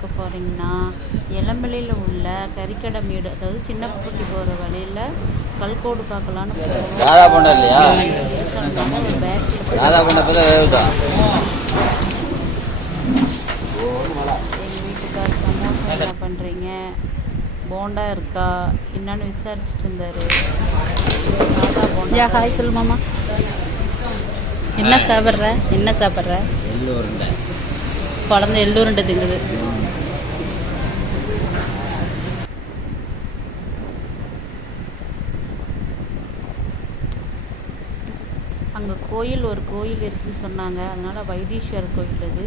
பார்க்க போகிறீங்கன்னா இளம்பிள்ளையில் உள்ள கறிக்கடை மேடு, அதாவது சின்னப்பட்டி போகிற வழியில் கல்கோடு பார்க்கலான்னு போகிறோம். ஒரு பேக்கில் எங்கள் வீட்டுக்கார் சமோசா என்ன பண்ணுறீங்க, போண்டா இருக்கா என்னன்னு விசாரிச்சுட்டு இருந்தார். ஹாய் சொல்லுமாம்மா, என்ன சாப்பிட்ற? குழந்தை எள்ளூருண்டை திங்குது. அங்கே ஒரு கோயில் இருக்குதுன்னு சொன்னாங்க. அதனால் வைத்தீஸ்வரர் கோயில் அது,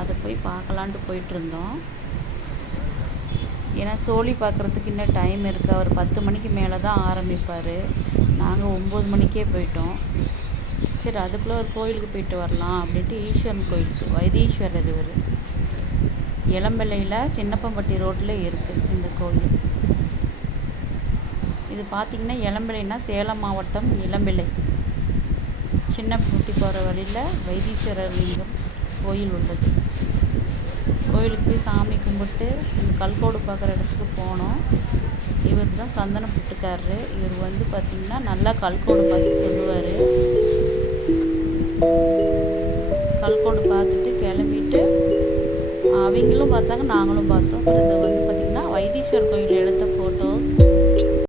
அதை போய் பார்க்கலான்ட்டு போயிட்டுருந்தோம். ஏன்னா சோழி பார்க்குறதுக்கு இன்னும் டைம் இருக்குது. அவர் 10 மணிக்கு மேலே தான் ஆரம்பிப்பார். நாங்கள் 9 மணிக்கே போயிட்டோம். சரி, அதுக்குள்ளே ஒரு கோயிலுக்கு போயிட்டு வரலாம் அப்படின்ட்டு ஈஸ்வரன் கோயிலுக்கு, வைத்தீஸ்வரர் இவர் இளம்பிள்ளையில் சின்னப்பம்பட்டி ரோட்டில் இருக்குது இந்த கோயில். இது பார்த்திங்கன்னா இளம்பிள்ளைன்னா சேலம் மாவட்டம் இளம்பிள்ளை சின்னப்பட்டி போகிற வழியில் வைத்தீஸ்வரர் லிங்கம் கோயில் உள்ளது. கோயிலுக்கு போய் சாமி கும்பிட்டு கல்கோடு பார்க்குற இடத்துக்கு போனோம். இவர் தான் சந்தன புட்டுக்காரரு. இவர் பார்த்திங்கன்னா நல்லா கல்கோடு பார்த்து சொல்லுவார். கல்கோடு பார்த்துட்டு கிளம்பிட்டு அவங்களும் பார்த்தாங்க, நாங்களும் பார்த்தோம். இது பார்த்திங்கன்னா வைத்தீஸ்வரர் கோயில் எடுத்த